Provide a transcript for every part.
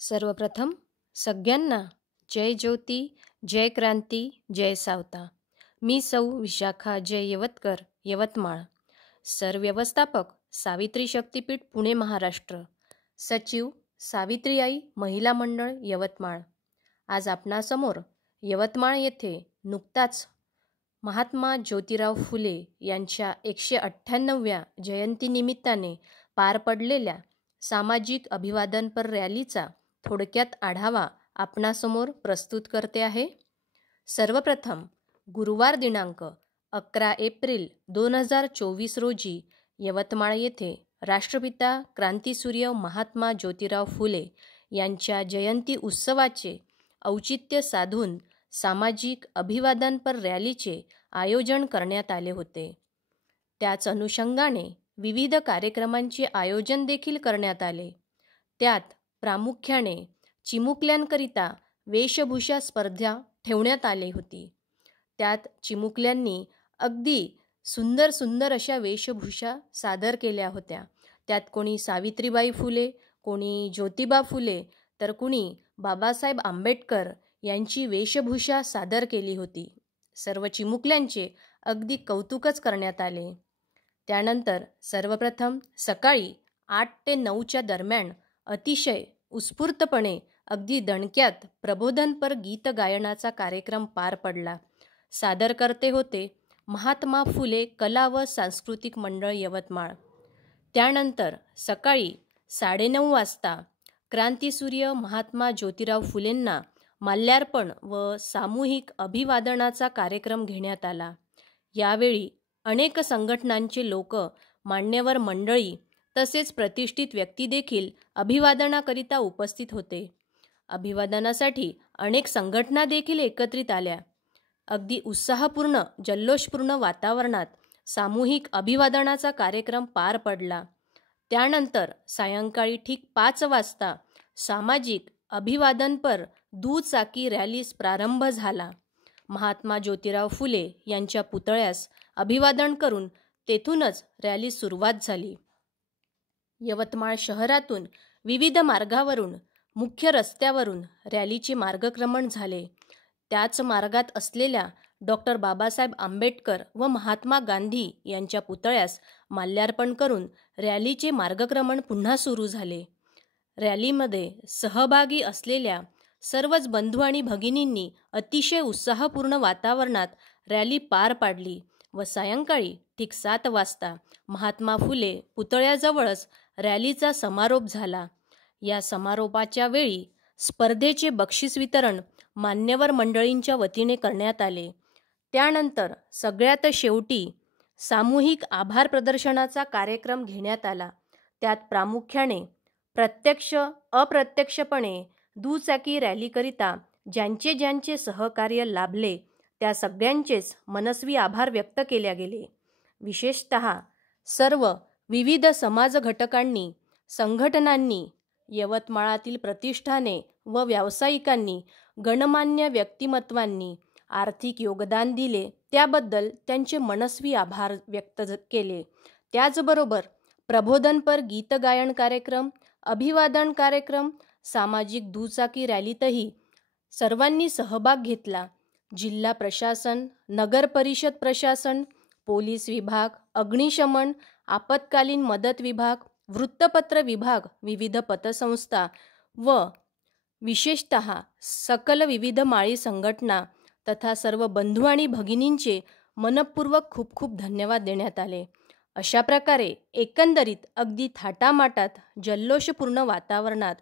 सर्वप्रथम सगळ्यांना जय ज्योती, जय क्रांती, जय सावता। मी सौ विशाखा जय यवतकर, यवतमाळ। सरव्यवस्थापक सावित्री शक्तीपीठ पुणे महाराष्ट्र। सचिव सावित्रीबाई महिला मंडळ यवतमाळ। आज आपणासमोर यवतमाळ येथे नुकताच महात्मा ज्योतिराव फुले यांच्या 198व्या जयंतीनिमित्ताने पार पडलेल्या सामाजिक अभिवादनपर रॅलीचा थोडक्यात आढावा आपणासमोर प्रस्तुत करते आहे। सर्वप्रथम गुरुवार दिनांक 11 एप्रिल 2024 रोजी यवतमाळ येथे राष्ट्रपिता क्रांतीसूर्य महात्मा ज्योतिराव फुले यांच्या जयंती उत्सवाचे औचित्य साधून सामाजिक अभिवादनपर रॅलीचे आयोजन करण्यात आले होते। त्याच अनुषंगाने विविध कार्यक्रमांचे आयोजन देखील करण्यात आले। त्यात प्रामुख्याने चिमुकल्यांकरिता वेशभूषा स्पर्धा ठेवण्यात आली होती। त्यात चिमुकल्यांनी अगदी सुंदर सुंदर अशा वेशभूषा सादर केल्या होत्या। त्यात कोणी सावित्रीबाई फुले, कोणी ज्योतिबा फुले, तर कोणी बाबासाहेब आंबेडकर यांची वेशभूषा सादर केली होती। सर्व चिमुकल्यांचे अगदी कौतुकच करण्यात आले। त्यानंतर सर्वप्रथम सकाळी 8 ते 9च्या दरम्यान अतिशय उत्स्फूर्तपणे अगदी दणक्यात प्रबोधनपर गीत गायनाचा कार्यक्रम पार पडला। सादर करते होते महात्मा फुले कला व सांस्कृतिक मंडळ यवतमाळ। त्यानंतर सकाळी 9:30 वाजता क्रांतीसूर्य महात्मा ज्योतिराव फुलेंना माल्यार्पण व सामूहिक अभिवादनाचा कार्यक्रम घेण्यात आला। यावेळी अनेक संघटनांचे लोक, मान्यवर मंडळी तसेच प्रतिष्ठित व्यक्ती देखील अभिवादनाकरिता उपस्थित होते। अभिवादनासाठी अनेक संघटना देखील एकत्रित आल्या। अगदी उत्साहपूर्ण जल्लोषपूर्ण वातावरणात सामूहिक अभिवादनाचा कार्यक्रम पार पडला। त्यानंतर सायंकाळी ठीक 5 वाजता सामाजिक अभिवादनपर दुचाकी रॅलीस प्रारंभ झाला। महात्मा ज्योतिराव फुले यांच्या पुतळ्यास अभिवादन करून तेथूनच रॅलीस सुरुवात झाली। यवतमाळ शहरातून विविध मार्गावरून मुख्य रस्त्यावरून रॅलीचे मार्गक्रमण झाले। त्याच मार्गात असलेल्या डॉक्टर बाबासाहेब आंबेडकर व महात्मा गांधी यांच्या पुतळ्यास माल्यार्पण करून रॅलीचे मार्गक्रमण पुन्हा सुरू झाले। रॅलीमध्ये सहभागी असलेल्या सर्वच बंधू आणि भगिनींनी अतिशय उत्साहपूर्ण वातावरणात रॅली पार पाडली व सायंकाळी ठीक 7 वाजता महात्मा फुले पुतळ्याजवळच रॅलीचा समारोप झाला। या समारोपाच्या वेळी स्पर्धेचे बक्षीस वितरण मान्यवर मंडळींच्या वतीने करण्यात आले। त्यानंतर सगळ्यात शेवटी सामूहिक आभार प्रदर्शनाचा कार्यक्रम घेण्यात आला। त्यात प्रामुख्याने प्रत्यक्ष अप्रत्यक्षपणे दुचाकी रॅलीकरिता ज्यांचे ज्यांचे सहकार्य लाभले त्या सगळ्यांचेच मनस्वी आभार व्यक्त केले गेले। विशेषतः सर्व विविध समाज घटकांनी, संघटनांनी, यवतमाळातील प्रतिष्ठाने व व्यावसायिकांनी, गणमान्य व्यक्तिमत्वांनी आर्थिक योगदान दिले त्याबद्दल त्यांचे मनस्वी आभार व्यक्त केले। त्याचबरोबर प्रबोधनपर गीत गायन कार्यक्रम, अभिवादन कार्यक्रम, सामाजिक दुचाकी रॅलीतही सर्वांनी सहभाग घेतला। जिल्हा प्रशासन, नगर परिषद प्रशासन, पोलीस विभाग, अग्निशमन, आपत्कालीन मदत विभाग, वृत्तपत्र विभाग, विविध पतसंस्था व विशेषतः सकल विविध माळी संघटना तथा सर्व बंधू आणि भगिनींचे मनपूर्वक खूप खूप धन्यवाद देण्यात आले। अशा प्रकारे एकंदरीत अगदी थाटामाटात जल्लोषपूर्ण वातावरणात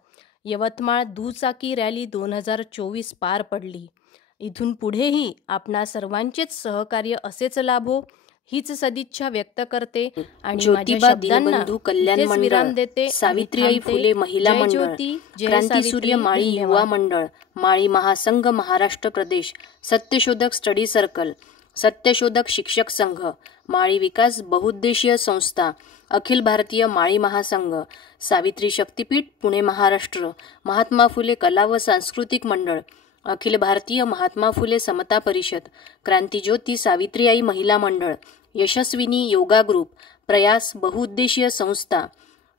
यवतमाळ दुचाकी रॅली 2024 पार पडली। इथून पुढेही आपणा सर्वांचेच सहकार्य असेच लाभो हीच सदिच्छा व्यक्त करते आणि ज्योतिबा दीनबंधू कल्याण विराम देते। मंडळ, सावित्रीबाई फुले महिला मंडळ, क्रांतीसूर्य माळी युवा मंडळ, माळी महासंघ महाराष्ट्र प्रदेश, सत्यशोधक स्टडी सर्कल, सत्यशोधक शिक्षक संघ, माळी विकास बहुउद्देशीय संस्था, अखिल भारतीय माळी महासंघ, सावित्री शक्तीपीठ पुणे महाराष्ट्र, महात्मा फुले कला व सांस्कृतिक मंडळ, अखिल भारतीय महात्मा फुले समता परिषद, क्रांतिज्योती सावित्रीबाई महिला मंडळ, यशस्विनी योगा ग्रुप, प्रयास बहुउद्देशीय संस्था,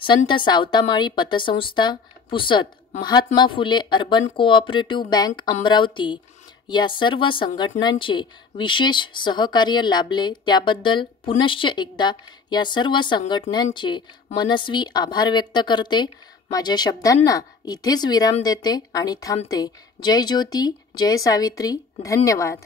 संत सावतामाळी पतसंस्था, Pusad, Mahatma Phule urban cooperative bank Amravati या सर्व संघटनांचे विशेष सहकार्य लाभले त्याबद्दल पुनश्च एकदा या सर्व संघटनांचे मनस्वी आभार व्यक्त करते. माझ्या शब्दांना इथेच विराम देते आणि थांबते. जय ज्योती, जय सावित्री. धन्यवाद.